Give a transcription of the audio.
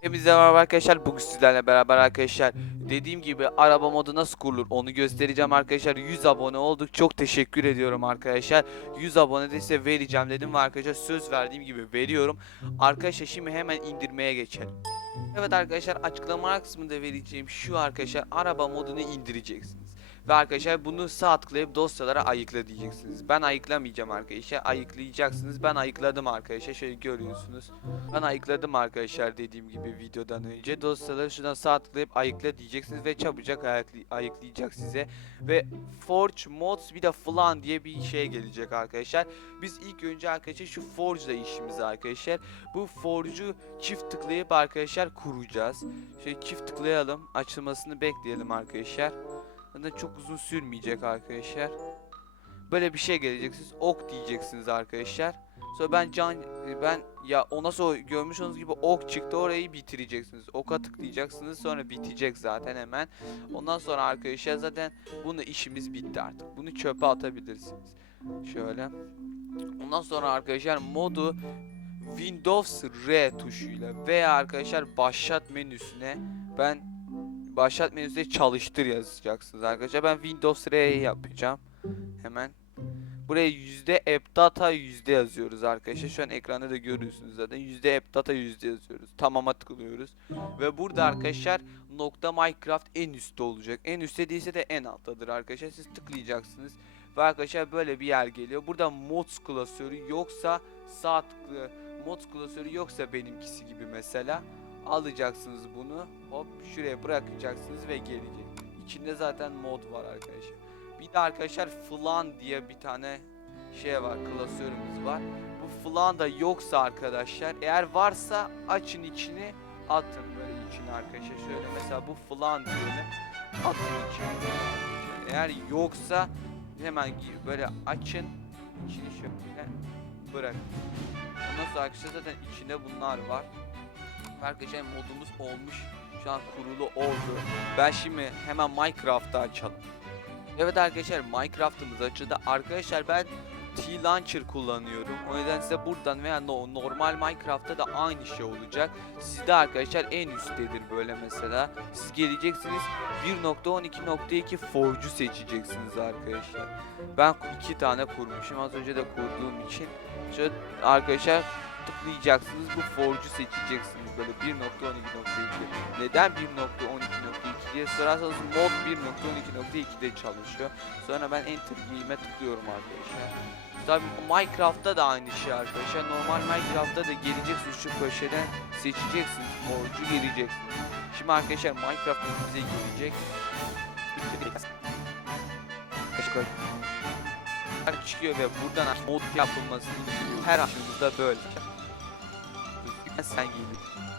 Hepinize merhaba arkadaşlar. Bugün sizlerle beraber arkadaşlar dediğim gibi araba modu nasıl kurulur onu göstereceğim arkadaşlar. 100 abone olduk. Çok teşekkür ediyorum arkadaşlar. 100 abone de size vereceğim dedim ve arkadaşlar söz verdiğim gibi veriyorum. Arkadaşlar şimdi hemen indirmeye geçelim. Evet arkadaşlar açıklama kısmında vereceğim şu arkadaşlar araba modunu indireceksiniz. Ve arkadaşlar bunu sağ tıklayıp dosyalara ayıkla diyeceksiniz. Ben ayıklamayacağım arkadaşlar. Ayıklayacaksınız. Ben ayıkladım arkadaşlar. Şöyle görüyorsunuz. Ben ayıkladım arkadaşlar dediğim gibi videodan önce. Dosyaları şuradan sağ tıklayıp ayıkla diyeceksiniz ve çabucak ayıklı- ayıklayacak size. Ve Forge Mods bir de Flan diye bir şey gelecek arkadaşlar. Biz ilk önce arkadaşlar şu Forge'da işimiz arkadaşlar. Bu Forge'u çift tıklayıp arkadaşlar kuracağız. Şöyle çift tıklayalım. Açılmasını bekleyelim arkadaşlar. Zaten çok uzun sürmeyecek arkadaşlar. Böyle bir şey gelecek. Siz ok diyeceksiniz arkadaşlar. Sonra ben can ben ya ona sonra görmüş olduğunuz gibi ok çıktı orayı bitireceksiniz. Oka tıklayacaksınız sonra bitecek zaten hemen. Ondan sonra arkadaşlar zaten bunu işimiz bitti artık. Bunu çöpe atabilirsiniz. Şöyle. Ondan sonra arkadaşlar modu Windows R tuşuyla veya arkadaşlar başlat menüsüne ben başlat menüsüne çalıştır yazacaksınız arkadaşlar. Ben Windows R'yi yapacağım. Hemen Buraya yüzde app data yüzde yazıyoruz arkadaşlar. Şu an ekranda da görüyorsunuz zaten. Yüzde app data yüzde yazıyoruz. Tamama tıklıyoruz. Ve burada arkadaşlar nokta Minecraft en üstte olacak. En üstte değilse de en alttadır arkadaşlar. Siz tıklayacaksınız. Ve arkadaşlar böyle bir yer geliyor. Burada mods klasörü yoksa sağ tıklı mods klasörü yoksa benimkisi gibi mesela alacaksınız bunu. Hop şuraya bırakacaksınız ve gelecek. İçinde zaten mod var arkadaşlar. Bir de arkadaşlar flan diye bir tane şey var klasörümüz var. Bu flan da yoksa arkadaşlar eğer varsa açın içini atın böyle içine arkadaşlar. Şöyle mesela bu flan diyelim atın içine. Eğer yoksa hemen böyle açın içini şöyle bırakın. Ondan sonra arkadaşlar zaten içinde bunlar var. Arkadaşlar modumuz olmuş. Şu an kurulu oldu. Ben şimdi hemen Minecraft'ı açalım. Evet arkadaşlar Minecraft'ımız açıldı. Arkadaşlar ben T-Launcher kullanıyorum. O yüzden size buradan veya no- normal Minecraft'ta da aynı şey olacak. Sizde arkadaşlar en üsttedir böyle mesela. Siz geleceksiniz 1.12.2 Forge'u seçeceksiniz arkadaşlar. Ben iki tane kurmuşum az önce de kurduğum için. Şöyle arkadaşlar tıklayacaksınız bu Forge'u seçeceksiniz böyle 1.12.2. Neden 1.12.2 diye sorarsanız mod 1.12.2'de çalışıyor. Sonra ben enter giyime tıklıyorum arkadaşlar. Tabi Minecraft'ta da aynı şey arkadaşlar. Normal Minecraft'ta da geleceksiniz şu köşeden seçeceksiniz. Forge'u geleceksiniz. Şimdi arkadaşlar Minecraft bize gelecek. çıkıyor ve buradan mod yapılmasını her aşımızda böyle. Sen gibi.